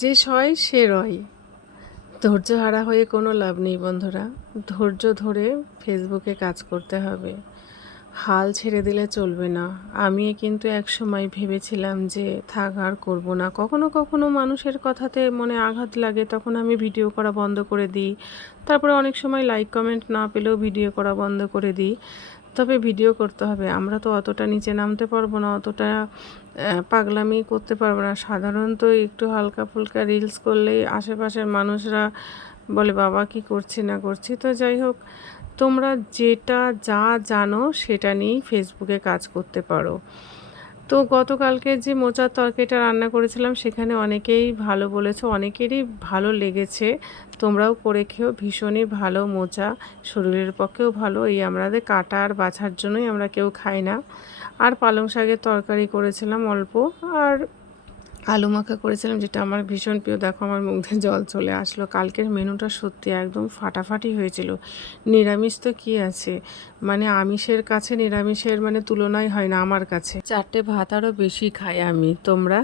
যে সয় সে রয়। ধৈর্য হারা হয়ে কোনো লাভ নেই বন্ধুরা। ধৈর্য ধরে ফেসবুকে কাজ করতে হবে, হাল ছেড়ে দিলে চলবে না। আমি কিন্তু একসময় ভেবেছিলাম যে থাক আর করব না। কখনো কখনো মানুষের কথাতে মনে আঘাত লাগে, তখন আমি ভিডিও করা বন্ধ করে দিই। তারপরে অনেক সময় লাইক কমেন্ট না পেলেও ভিডিও করা বন্ধ করে দিই। তবে ভিডিও করতে হবে, আমরা তো অতটা নিচে নামতে পারবো না, অতটা পাগলামি করতে পারবো না। সাধারণত একটু হালকা ফুলকা রিলস করলেই আশেপাশের মানুষরা বলে বাবা কি করছি না করছি। তো যাই হোক, তোমরা যেটা যা জানো সেটা নিয়েই ফেসবুকে কাজ করতে পারো। তো গতকালকে যে মোচার তরকারিটা রান্না করেছিলাম সেখানে অনেকেই ভালো বলেছে, অনেকেরই ভালো লেগেছে। তোমরাও করে খেও, ভীষণই ভালো মোচা, শরীরের পক্ষেও ভালো। এই আমাদের কাটা আর বাছার জন্যই আমরা কেউ খাই না। আর পালং শাকের তরকারি করেছিলাম অল্প, আর আলু মাখা করেছিলাম, যেটা আমার ভীষণ প্রিয়। দেখো আমার মুখ দিয়ে জল চলে আসলো। কালকের মেনুটা সত্যি একদম ফাটাফাটি হয়েছিল। নিরামিষ তো কী আছে, মানে আমিষের কাছে নিরামিষের মানে তুলনাই হয় না আমার কাছে। 4টে ভাত আরও বেশি খাই আমি। তোমরা?